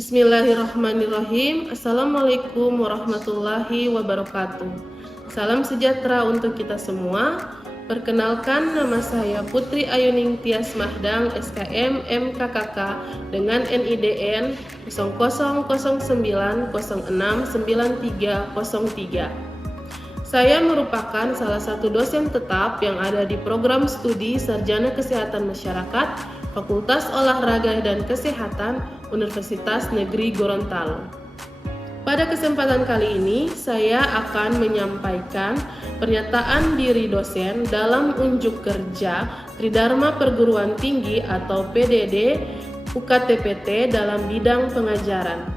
Bismillahirrahmanirrahim. Assalamualaikum warahmatullahi wabarakatuh. Salam sejahtera untuk kita semua. Perkenalkan, nama saya Putri Ayuning Tias Mahdang, SKM MKKK dengan NIDN 0090693903. Saya merupakan salah satu dosen tetap yang ada di program studi Sarjana Kesehatan Masyarakat Fakultas Olahraga dan Kesehatan Universitas Negeri Gorontalo. Pada kesempatan kali ini, saya akan menyampaikan pernyataan diri dosen dalam unjuk kerja Tridharma Perguruan Tinggi atau PDD UKTPT dalam bidang pengajaran.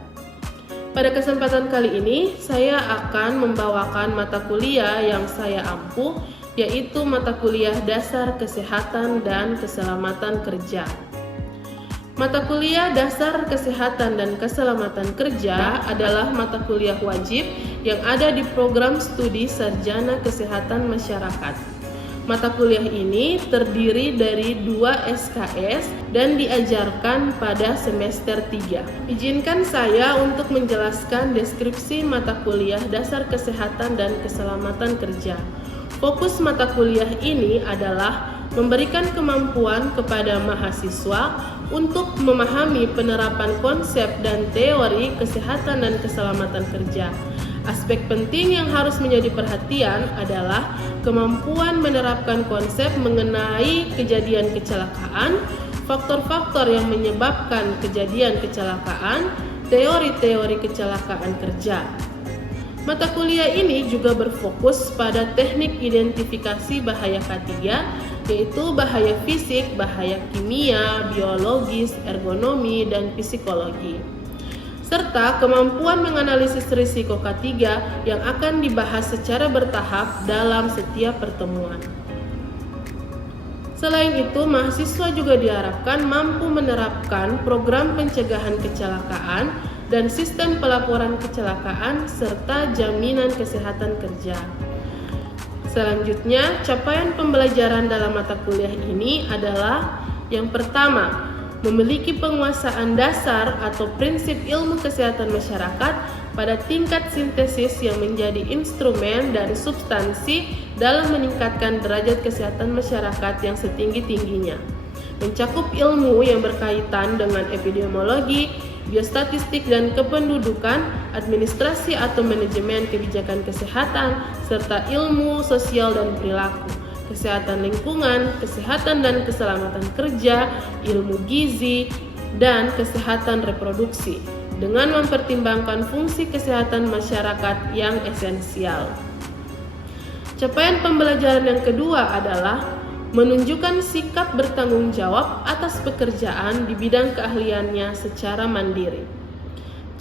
Pada kesempatan kali ini, saya akan membawakan mata kuliah yang saya ampuh, yaitu mata kuliah Dasar Kesehatan dan Keselamatan Kerja. Mata kuliah Dasar Kesehatan dan Keselamatan Kerja adalah mata kuliah wajib yang ada di program studi Sarjana Kesehatan Masyarakat. Mata kuliah ini terdiri dari 2 SKS dan diajarkan pada semester 3. Izinkan saya untuk menjelaskan deskripsi mata kuliah Dasar Kesehatan dan Keselamatan Kerja. Fokus mata kuliah ini adalah memberikan kemampuan kepada mahasiswa untuk memahami penerapan konsep dan teori kesehatan dan keselamatan kerja. Aspek penting yang harus menjadi perhatian adalah kemampuan menerapkan konsep mengenai kejadian kecelakaan, faktor-faktor yang menyebabkan kejadian kecelakaan, teori-teori kecelakaan kerja. Mata kuliah ini juga berfokus pada teknik identifikasi bahaya K3, yaitu bahaya fisik, bahaya kimia, biologis, ergonomi, dan psikologi, serta kemampuan menganalisis risiko K3 yang akan dibahas secara bertahap dalam setiap pertemuan. Selain itu, mahasiswa juga diharapkan mampu menerapkan program pencegahan kecelakaan dan sistem pelaporan kecelakaan serta jaminan kesehatan kerja. Selanjutnya, capaian pembelajaran dalam mata kuliah ini adalah yang pertama, memiliki penguasaan dasar atau prinsip ilmu kesehatan masyarakat pada tingkat sintesis yang menjadi instrumen dan substansi dalam meningkatkan derajat kesehatan masyarakat yang setinggi-tingginya. Mencakup ilmu yang berkaitan dengan epidemiologi, biostatistik dan kependudukan, administrasi atau manajemen kebijakan kesehatan, serta ilmu sosial dan perilaku, kesehatan lingkungan, kesehatan dan keselamatan kerja, ilmu gizi, dan kesehatan reproduksi, dengan mempertimbangkan fungsi kesehatan masyarakat yang esensial. Capaian pembelajaran yang kedua adalah menunjukkan sikap bertanggung jawab atas pekerjaan di bidang keahliannya secara mandiri.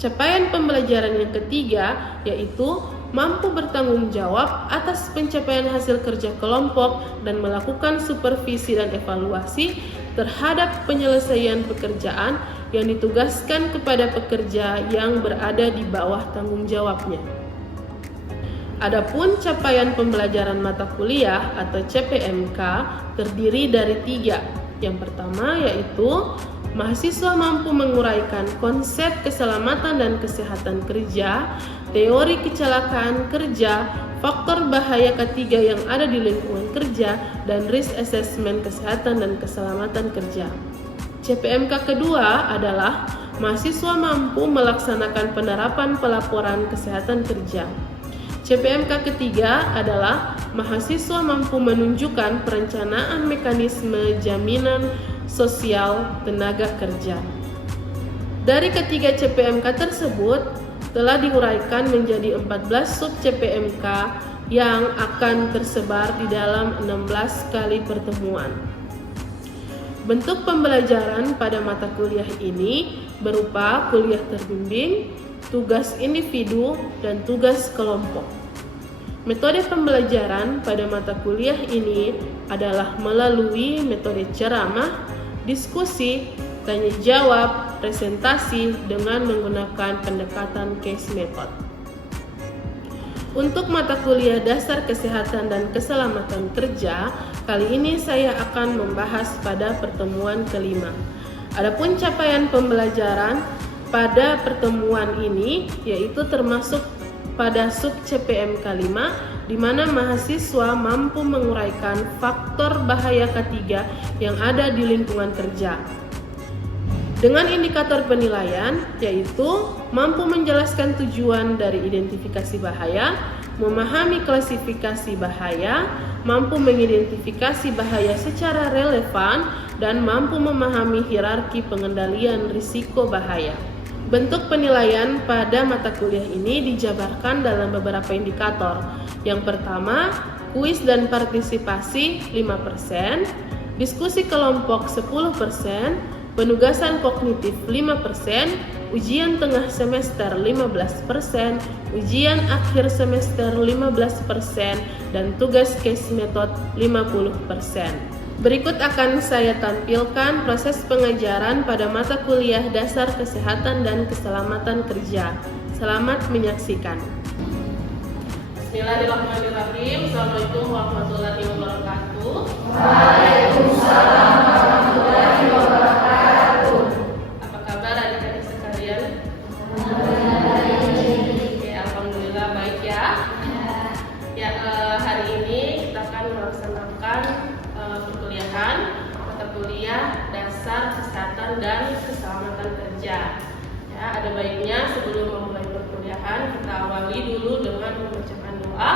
Capaian pembelajaran yang ketiga yaitu mampu bertanggung jawab atas pencapaian hasil kerja kelompok dan melakukan supervisi dan evaluasi terhadap penyelesaian pekerjaan yang ditugaskan kepada pekerja yang berada di bawah tanggung jawabnya. Adapun capaian pembelajaran mata kuliah atau CPMK terdiri dari 3. Yang pertama yaitu mahasiswa mampu menguraikan konsep keselamatan dan kesehatan kerja, teori kecelakaan kerja, faktor bahaya K3 yang ada di lingkungan kerja, dan risk assessment kesehatan dan keselamatan kerja. CPMK kedua adalah mahasiswa mampu melaksanakan penerapan pelaporan kesehatan kerja. CPMK ketiga adalah mahasiswa mampu menunjukkan perencanaan mekanisme jaminan sosial tenaga kerja. Dari ketiga CPMK tersebut telah diuraikan menjadi 14 sub CPMK yang akan tersebar di dalam 16 kali pertemuan. Bentuk pembelajaran pada mata kuliah ini berupa kuliah terbimbing, tugas individu, dan tugas kelompok. Metode pembelajaran pada mata kuliah ini adalah melalui metode ceramah, diskusi, tanya jawab, presentasi dengan menggunakan pendekatan case method. Untuk mata kuliah Dasar Kesehatan dan Keselamatan Kerja, kali ini saya akan membahas pada pertemuan kelima. Adapun capaian pembelajaran pada pertemuan ini, yaitu termasuk pada sub CPMK 5, di mana mahasiswa mampu menguraikan faktor bahaya ketiga yang ada di lingkungan kerja. Dengan indikator penilaian, yaitu mampu menjelaskan tujuan dari identifikasi bahaya, memahami klasifikasi bahaya, mampu mengidentifikasi bahaya secara relevan, dan mampu memahami hierarki pengendalian risiko bahaya. Bentuk penilaian pada mata kuliah ini dijabarkan dalam beberapa indikator. Yang pertama, kuis dan partisipasi 5%, diskusi kelompok 10%, penugasan kognitif 5%, ujian tengah semester 15%, ujian akhir semester 15%, dan tugas case method 50%. Berikut akan saya tampilkan proses pengajaran pada mata kuliah dasar kesehatan dan keselamatan kerja. Selamat menyaksikan. Bismillahirrahmanirrahim. Assalamualaikum warahmatullahi wabarakatuh. Waalaikumsalam warahmatullahi wabarakatuh. Apa kabar adik-adik sekalian? Oke, alhamdulillah baik ya. Ya, hari ini kita akan melaksanakan perkuliahan mata kuliah dasar kesehatan dan keselamatan kerja. Ya, ada baiknya sebelum memulai perkuliahan kita awali dulu dengan membacakan doa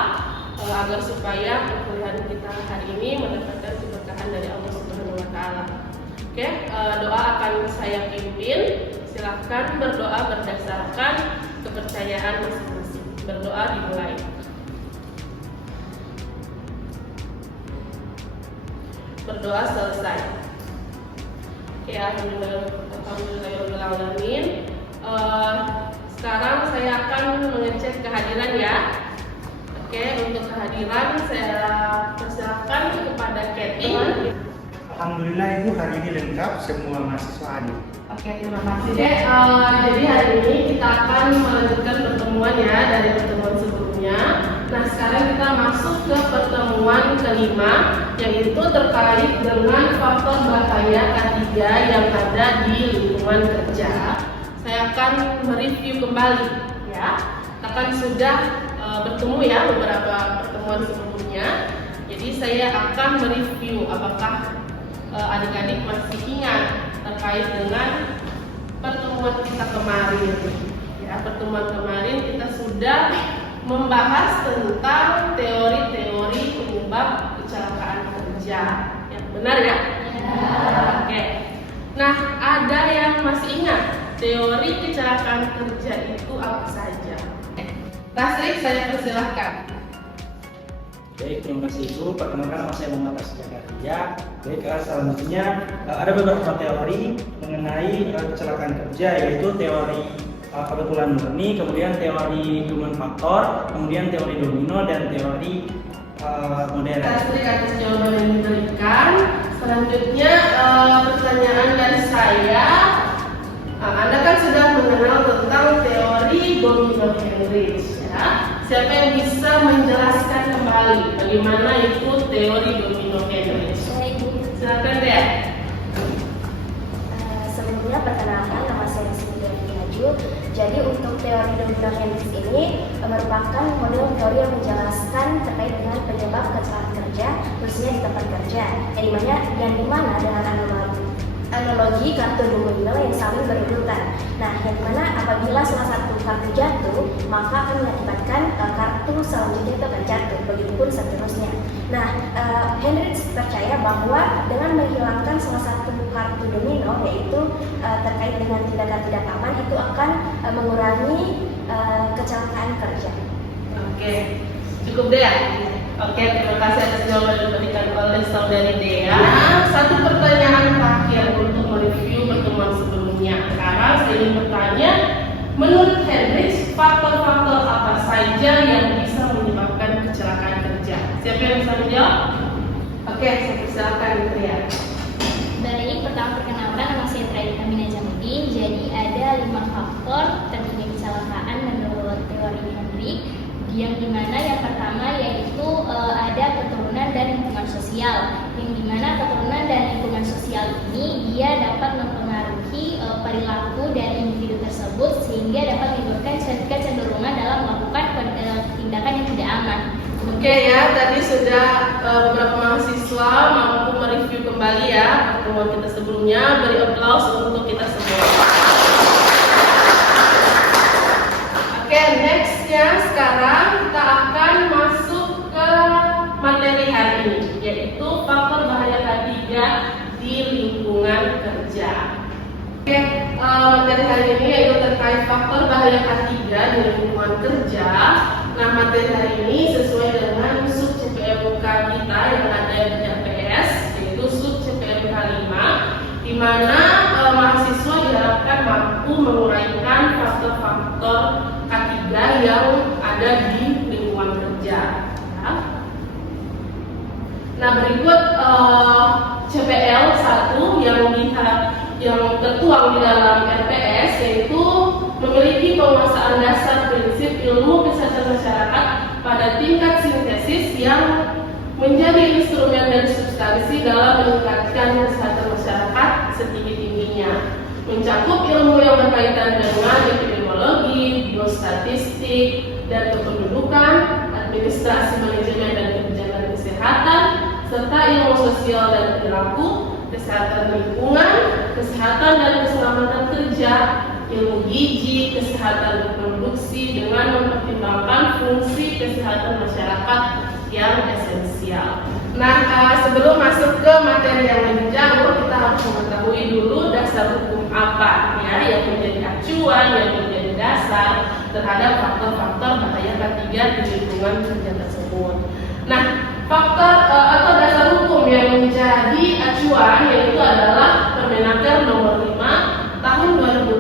agar supaya perkuliahan kita hari ini mendapatkan keberkahan dari Allah Subhanahu wa taala. Oke, doa akan saya pimpin. Silakan berdoa berdasarkan kepercayaan masing-masing. Berdoa dimulai. Berdoa selesai. Oke, alhamdulillahirobbilalamin. Sekarang saya akan mengecek kehadiran ya. Oke, untuk kehadiran saya persilakan kepada Katie. Alhamdulillah Ibu, hari ini lengkap, semua mahasiswa hadir. Oke, terima kasih deh. Jadi hari ini kita akan melanjutkan pertemuan ya dari pertemuan sebelumnya. Nah, sekarang kita masuk ke pertemuan kelima, yaitu terkait dengan faktor bahaya ketiga yang ada di lingkungan kerja. Saya akan mereview kembali ya. Kita kan sudah bertemu ya beberapa pertemuan sebelumnya. Jadi saya akan mereview apakah adik-adik masih ingat terkait dengan pertemuan kita kemarin. Ya, pertemuan kemarin kita sudah membahas tentang teori-teori penyebab kecelakaan kerja. Ya, benar ya? Ya. Oke. Nah, ada yang masih ingat teori kecelakaan kerja itu apa saja? Tasrik, saya persilahkan. Baik, terima kasih Ibu. Perkenalkan nama saya Muhammad Asjaka Ria. Baik, selanjutnya ada beberapa teori mengenai kecelakaan kerja, yaitu teori kebetulan murni, kemudian teori human faktor, kemudian teori domino, dan teori modern. Tasrik atas jawaban yang diberikan. Selanjutnya pertanyaan dari saya. Anda kan sudah mengenal tentang teori domino Heinrich ya. Siapa yang bisa menjelaskan kembali bagaimana itu teori domino Heinrich? Silakan deh. Sebelumnya perkenalkan, nama saya Sindia Maju. Jadi untuk teori domino Heinrich ini merupakan model teori yang menjelaskan terkait dengan penyebab kecelakaan kerja, khususnya di tempat kerja, yang dimana dengan analogi kartu domino yang saling berurutan. Nah, yang mana apabila salah satu kartu jatuh, maka akan mengakibatkan kartu selanjutnya itu akan jatuh, begitupun seterusnya. Nah, Heinrich percaya bahwa dengan menghilangkan salah satu kartu domino, yaitu terkait dengan tindakan tidak aman, itu akan mengurangi kecelakaan kerja. Oke, cukup deh ya. Oke, terima kasih atas jawaban yang diberikan oleh saudari Dea. Satu pertanyaan terakhir untuk mereview pertemuan sebelumnya. Sekarang saya ingin bertanya, menurut Heinrich, faktor-faktor apa saja yang bisa menyebabkan kecelakaan kerja? Siapa yang bisa menjawab? Oke, saya persilakan Tria. Dari pertama perkenalkan, nama saya Tria Kamina Jamuddin. Jadi ada 5 faktor terjadi kecelakaan menurut teori Heinrich. Yang dimana yang pertama yaitu ada keturunan dan lingkungan sosial, yang dimana keturunan dan lingkungan sosial ini dia dapat mempengaruhi perilaku dari individu tersebut Oke ya, tadi sudah beberapa mahasiswa mampu mereview kembali ya pertemuan kita sebelumnya. Beri aplaus untuk kita semua. Oke, nextnya sekarang kita akan masuk ke materi hari ini, yaitu faktor bahaya K3 di lingkungan kerja. Oke, materi hari ini yaitu terkait faktor bahaya K3 di lingkungan kerja. Nah, materi hari ini sesuai dengan sub CPMK kita yang ada di APS, yaitu sub CPMK 5, di mana mahasiswa diharapkan mampu menguraikan faktor-faktor K3 yang ada di lingkungan kerja. Ya. Nah, berikut CPL 1 yang tertuang di dalam RPS, yaitu memiliki penguasaan dasar prinsip ilmu kesehatan masyarakat pada tingkat sintesis yang menjadi instrumen dan substansi dalam meningkatkan kesehatan masyarakat setinggi-tingginya, mencakup ilmu yang berkaitan dengan epidemiologi, biostatistik, dan kependudukan, administrasi manajemen dan kebijakan kesehatan, serta ilmu sosial dan perilaku, kesehatan lingkungan, kesehatan dan keselamatan kerja, ilmu gizi, kesehatan reproduksi dengan mempertimbangkan fungsi kesehatan masyarakat yang esensial. Nah, sebelum masuk ke materi yang lebih jauh, kita harus mengetahui dulu dasar hukum apa ya yang menjadi acuan, yang menjadi dasar terhadap faktor-faktor bahaya K3 di lingkungan kerja tersebut. Nah, faktor atau dasar hukum yang menjadi acuan yaitu adalah Permenaker nomor 5 tahun 2018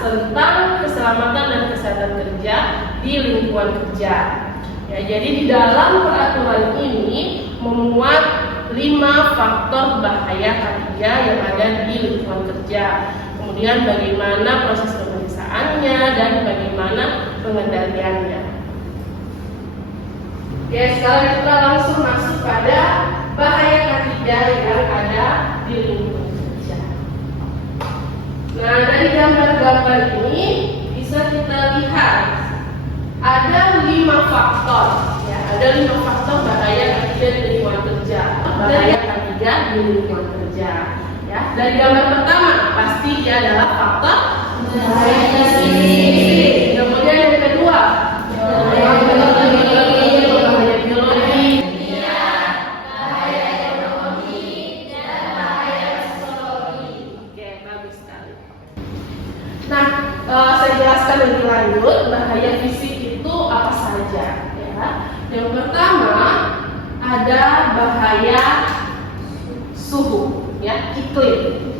tentang keselamatan dan kesehatan kerja di lingkungan kerja. Ya, jadi di dalam peraturan ini memuat 5 faktor bahaya K3 yang ada di lingkungan kerja. Kemudian bagaimana proses pemeriksaannya dan bagaimana pengendaliannya. Ya, sekarang kita langsung masuk pada bahaya K3 yang ada di lingkungan kerja. Nah, dari gambar-gambar ini bisa kita lihat ada 5 faktor, ya, ada 5 faktor bahaya K3 di lingkungan kerja. Bahaya K3 di lingkungan kerja. Ya, dari gambar pertama pasti dia adalah faktor bahaya fisik. Kemudian yang kedua, saya jelaskan lebih lanjut bahaya fisik itu apa saja. Ya. Yang pertama ada bahaya suhu, ya, iklim.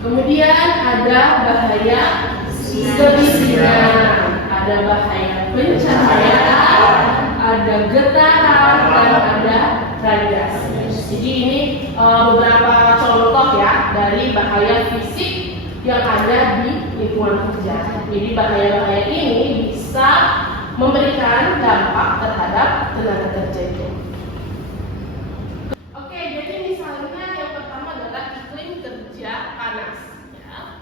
Kemudian ada bahaya kebisingan, ada bahaya pencahayaan, ada getaran, dan ada radiasi. Jadi ini beberapa contoh ya dari bahaya fisik yang ada di lingkungan kerja. Jadi bahaya-bahaya ini bisa memberikan dampak terhadap tenaga kerja itu. Oke, jadi misalnya yang pertama adalah iklim kerja panas. Ya.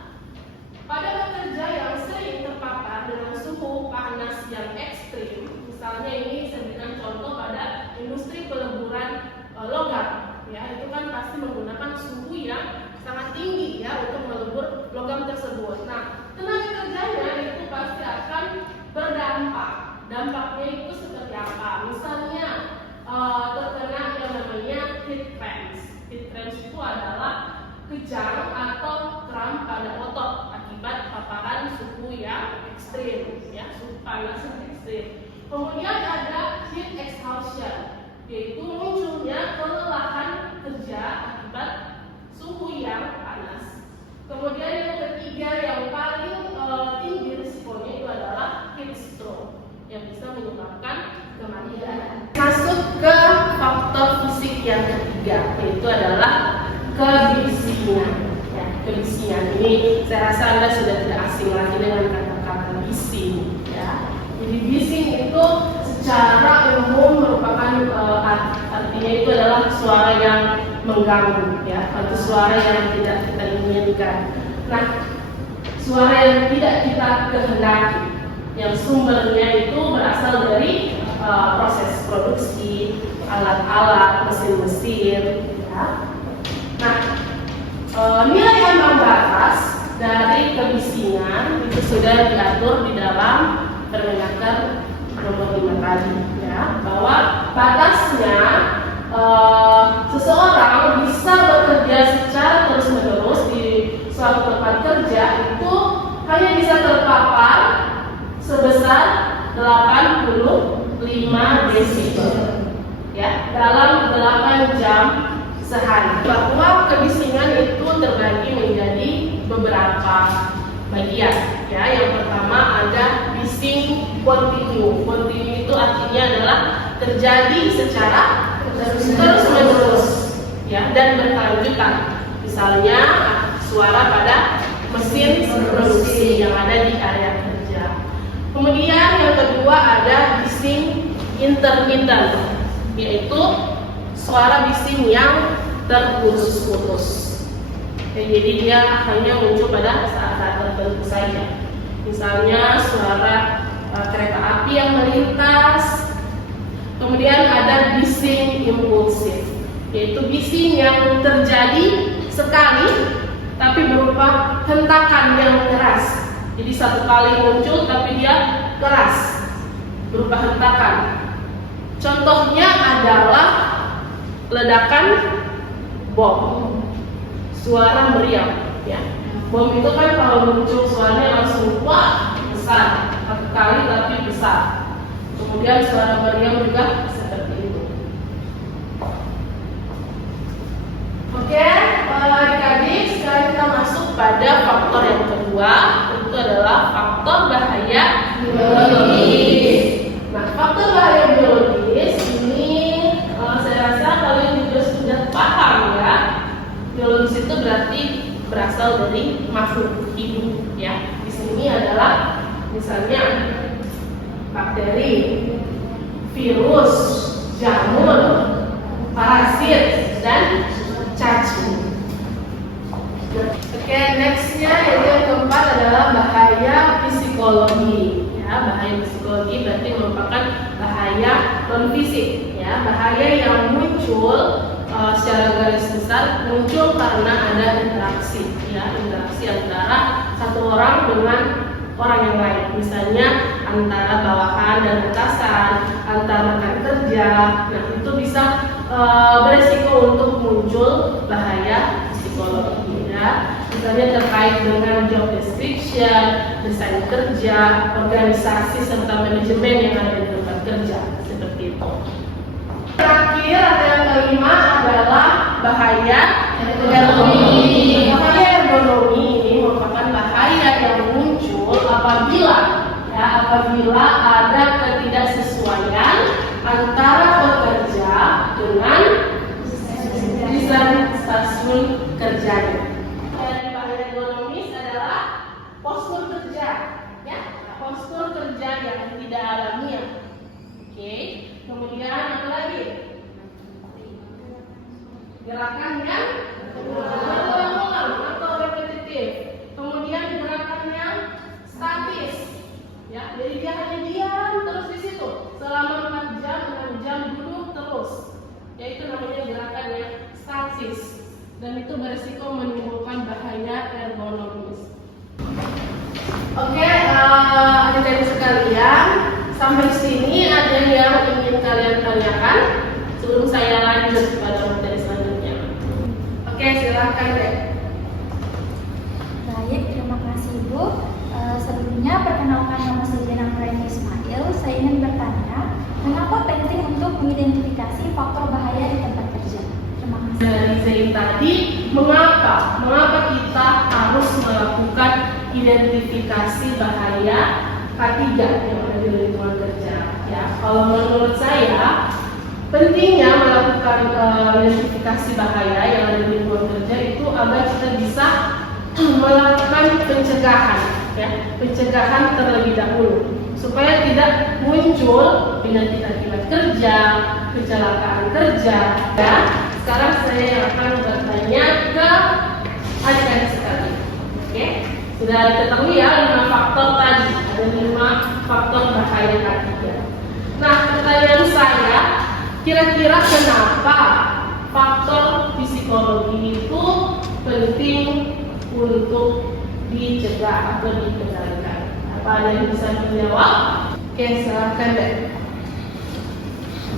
Pada pekerja yang sering terpapar dengan suhu panas yang ekstrim, misalnya ini saya berikan contoh pada industri peleburan logam. Ya, itu kan pasti menggunakan suhu yang sangat tinggi ya untuk melebur logam tersebut. Nah, tenaga kerjanya itu pasti akan berdampak. Dampaknya itu seperti apa? Misalnya terkena yang namanya heat cramps. Heat cramps itu adalah kejang atau kram pada otot akibat paparan suhu yang ekstrim, ya, suhu panas yang ekstrim. Kemudian ada heat exhaustion, yaitu munculnya kelelahan kerja akibat suhu yang panas. Kemudian yang ketiga yang paling tinggi risikonya itu adalah heat stroke yang bisa menyebabkan kematian. Masuk ke faktor fisik yang ketiga, yaitu adalah kebisingan. Ya, kebisingan ini saya rasa Anda sudah tidak asing lagi dengan kata-kata bising. Ya. Jadi bising itu secara umum merupakan artinya itu adalah suara yang mengganggu, ya, atau suara yang tidak kita inginkan. Nah, suara yang tidak kita kehendaki, yang sumbernya itu berasal dari proses produksi, alat-alat, mesin-mesin. Ya. Nah, nilai ambang batas dari kebisingan itu sudah diatur di dalam Permenaker nomor 5 tadi, ya, bahwa batasnya seseorang bisa bekerja secara terus-menerus di suatu tempat kerja itu hanya bisa terpapar sebesar 85 desibel, ya, dalam 8 jam sehari. Bahwa kebisingan itu terbagi menjadi beberapa bagian, ya. Yang pertama ada bising kontinu. Kontinu itu artinya adalah terjadi secara terus-menerus, ya, dan berkelanjutan. Misalnya suara pada mesin produksi yang ada di area kerja. Kemudian yang kedua ada bising intermittent, yaitu suara bising yang terputus-putus. Jadi dia hanya muncul pada saat-saat tertentu saja. Misalnya suara kereta api yang melintas. Kemudian ada bising impulsif, yaitu bising yang terjadi sekali tapi berupa hentakan yang keras. Jadi satu kali muncul tapi dia keras, berupa hentakan. Contohnya adalah ledakan bom, suara meriam, ya. Bom itu kan kalau muncul suaranya langsung wah besar, satu kali tapi besar. Kemudian suara meriam juga seperti itu. Oke, adik-adik, sekarang kita masuk pada faktor yang kedua, itu adalah faktor bahaya biologis. Nah, faktor bahaya biologis ini saya rasa kalian juga sudah paham, ya. Biologis itu berarti berasal dari makhluk hidup, ya. Di sini adalah misalnya bakteri, virus, jamur, parasit, dan cacing. Oke, nextnya yaitu yang keempat adalah bahaya psikologi. Ya, bahaya psikologi berarti merupakan bahaya non fisik. Ya, bahaya yang muncul secara garis besar muncul karena ada interaksi. Ya, interaksi antara satu orang dengan orang yang lain. Misalnya antara bawahan dan atasan, antara rekan kerja. Nah, itu bisa beresiko untuk muncul bahaya psikologi, ya. Misalnya terkait dengan job description, desain kerja, organisasi serta manajemen yang ada di tempat kerja, seperti itu. Terakhir ada yang kelima adalah bahaya ergonomi. Bahaya ergonomi ini merupakan bahaya yang muncul apabila ada ketidaksesuaian antara pekerja dengan desain stasiun kerjanya. Dari bahaya ergonomis adalah postur kerja, ya, postur kerja yang tidak alamiah. Oke, kemudian apa lagi? Gerakan yang berulang-ulang atau repetitif. Kemudian gerakan yang statis. Ya, jadi dia hanya diam terus di situ selama 4 jam, 6 jam duduk terus. Yaitu namanya gerakan yang statis dan itu berisiko menimbulkan bahaya ergonomis. Oke, adik-adik sekalian, sampai sini ada yang ingin kalian tanyakan sebelum saya lanjut pada materi selanjutnya. Oke, silakan deh. Baik, terima kasih Bu. Sebelumnya perkenalkan nama saya Nafreni Ismail. Saya ingin bertanya, mengapa penting untuk mengidentifikasi faktor bahaya di tempat kerja? Terima kasih. Dari Zain tadi, mengapa kita harus melakukan identifikasi bahaya K3 yang ada di lingkungan kerja? Ya, kalau menurut saya pentingnya melakukan identifikasi bahaya yang ada di lingkungan kerja itu agar kita bisa melakukan pencegahan, ya, pencegahan terlebih dahulu supaya tidak muncul penyakit akibat kerja, kecelakaan kerja. Ya, sekarang saya akan bertanya ke adik-adik sekalian. Oke, sudah diketahui ya 5 faktor tadi, ada 5 faktor bahaya K3. Nah, pertanyaan Kira-kira kenapa faktor psikologi itu penting untuk dicegah atau dikendalikan? Apa ada yang bisa menjawab? Oke, silahkan deh.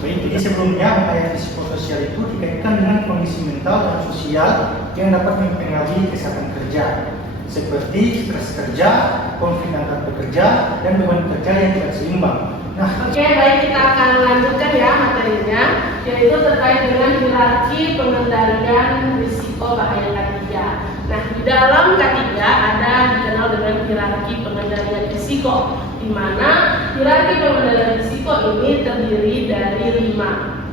Baik, jadi sebelumnya bahaya psikososial itu dikaitkan dengan kondisi mental dan sosial yang dapat mempengaruhi kesehatan kerja, seperti stres kerja, konflik antar pekerja, dan beban kerja yang tidak seimbang. Nah, Oke, baik, kita akan lanjutkan ya materinya, yaitu terkait dengan hierarki pengendalian risiko bahaya K3. Nah, di dalam K3 ada dikenal dengan hierarki pengendalian risiko, di mana hierarki pengendalian risiko ini terdiri dari 5.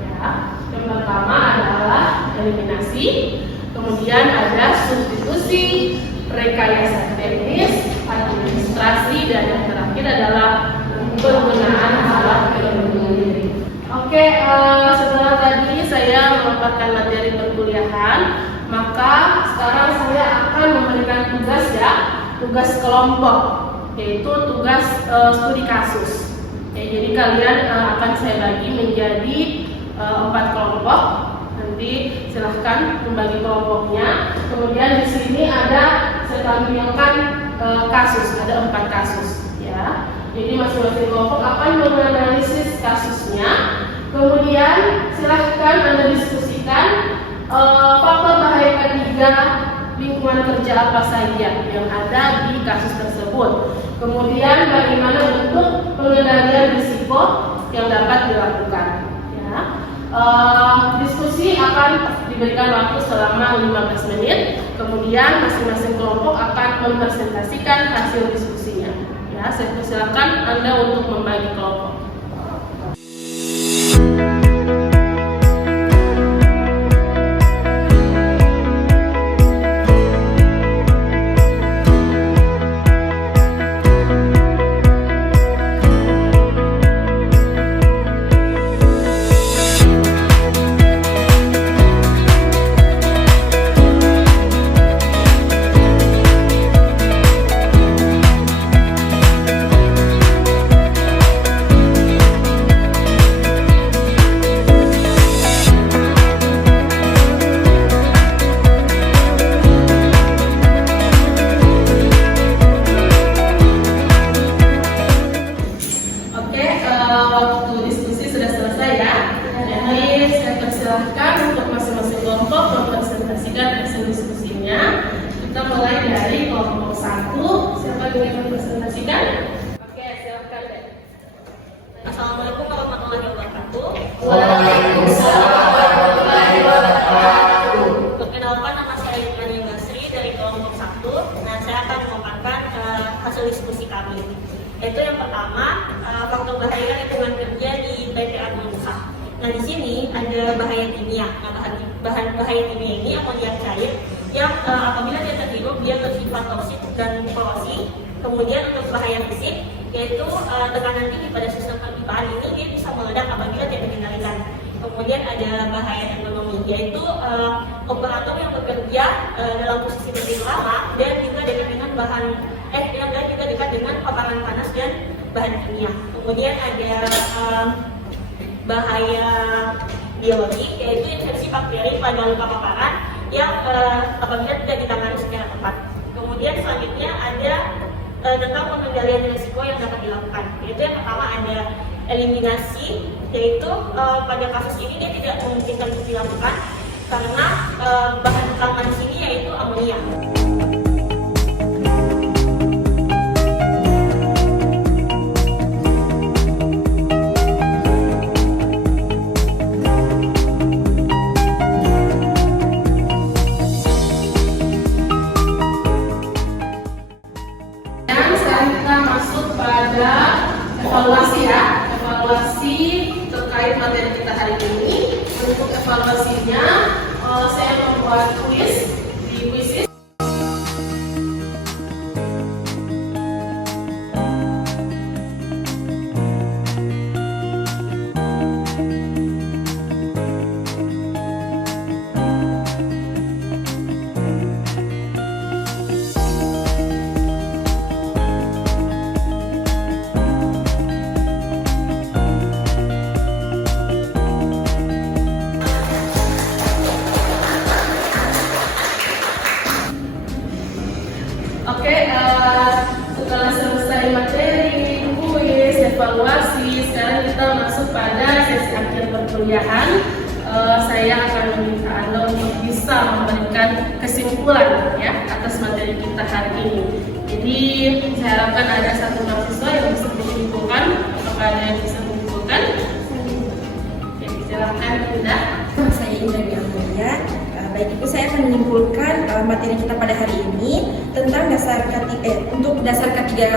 Ya. Yang pertama adalah eliminasi, kemudian ada substitusi, rekayasa teknis, administrasi, dan yang terakhir adalah penggunaan alat pelindung diri. Oke, setelah tadi saya memaparkan materi perkuliahan, maka sekarang saya akan memberikan tugas tugas kelompok, yaitu tugas studi kasus. Jadi kalian akan saya bagi menjadi 4 kelompok. Nanti silahkan membagi kelompoknya. Kemudian di sini saya tampilkan kasus, ada 4 kasus, ya. Jadi masing-masing kelompok akan menganalisis kasusnya. Kemudian silahkan Anda diskusikan faktor bahaya K3 lingkungan kerja apa saja yang ada di kasus tersebut. Kemudian bagaimana bentuk pengendalian risiko yang dapat dilakukan. Ya. Diskusi akan diberikan waktu selama 15 menit. Kemudian masing-masing kelompok akan mempresentasikan hasil diskusinya. Ya, saya persilakan Anda untuk membagi kelompok. Assalamualaikum warahmatullahi wabarakatuh. Waalaikumsalam warahmatullahi wabarakatuh. Perkenalkan, nama saya Yudhani Basri dari kelompok 1. Nah, saya akan memaparkan hasil diskusi kami. Yaitu yang pertama, faktor bahaya lingkungan kerja di TPA Usaha. Nah, di sini ada bahaya kimia. Nah, bahan bahaya kimia ini amonia cair yang apabila dia terhirup dia bersifat toksik dan korosi. Kemudian untuk bahaya fisik, yaitu tekanan tinggi pada sistem perpipaan ini dia bisa meledak apabila tidak dikendalikan. Kemudian ada bahaya ekonomi, yaitu operator yang bekerja dalam posisi berdiri lama dan juga dekat dengan dan juga dekat dengan paparan panas dan bahan kimia. Kemudian ada bahaya biologi, yaitu infeksi bakteri pada luka paparan yang apabila tidak ditangani secara tepat. Kemudian selanjutnya ada tentang pengendalian risiko yang dapat dilakukan, yaitu yang pertama ada eliminasi, yaitu pada kasus ini dia tidak memungkinkan untuk dilakukan karena bahan utama di sini yaitu amonia. Evaluasi terkait materi kita hari ini. Untuk evaluasinya, saya membuat kuis. Di kuis ini evaluasi. Sekarang kita masuk pada sesi akhir perkuliahan. Saya akan meminta Anda untuk bisa memberikan kesimpulan ya atas materi kita hari ini. Jadi saya harapkan ada satu mahasiswa yang bisa menyimpulkan. Apakah ada yang bisa menyimpulkan? Oke, silakan Bunda. Saya Indra Amelia. Baik, Ibu, saya akan menyimpulkan materi kita pada hari ini tentang untuk dasar ketiga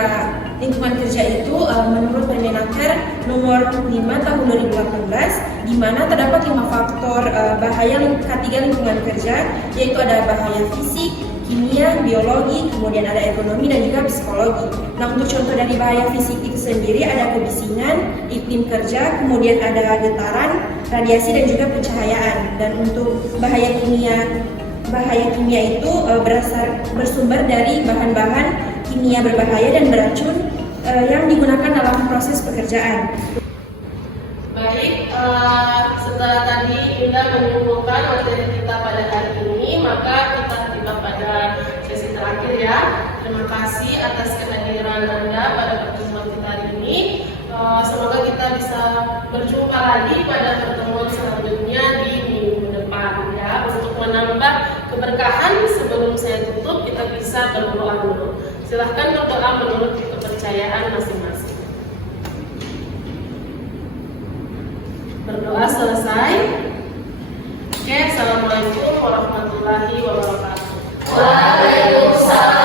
lingkungan kerja itu menurut Permenaker nomor 5 tahun 2018, di mana terdapat 5 faktor bahaya K3 lingkungan kerja, yaitu ada bahaya fisik, kimia, biologi, kemudian ada ekonomi dan juga psikologi. Nah, untuk contoh dari bahaya fisik itu sendiri ada kebisingan, iklim kerja, kemudian ada getaran, radiasi dan juga pencahayaan. Dan untuk bahaya kimia itu bersumber dari bahan-bahan kimia berbahaya dan beracun yang digunakan dalam proses pekerjaan. Baik, setelah tadi Indah menyimpulkan materi kita pada hari ini, maka kita tiba pada sesi terakhir ya. Terima kasih atas kehadiran Anda pada pertemuan kita hari ini. Semoga kita bisa berjumpa lagi pada pertemuan selanjutnya di minggu depan ya. Untuk menambah keberkahan sebelum saya tutup, kita bisa berdoa dulu. Silahkan berdoa menurut kepercayaan masing-masing. Berdoa selesai. Oke, assalamualaikum warahmatullahi wabarakatuh. Waalaikumsalam.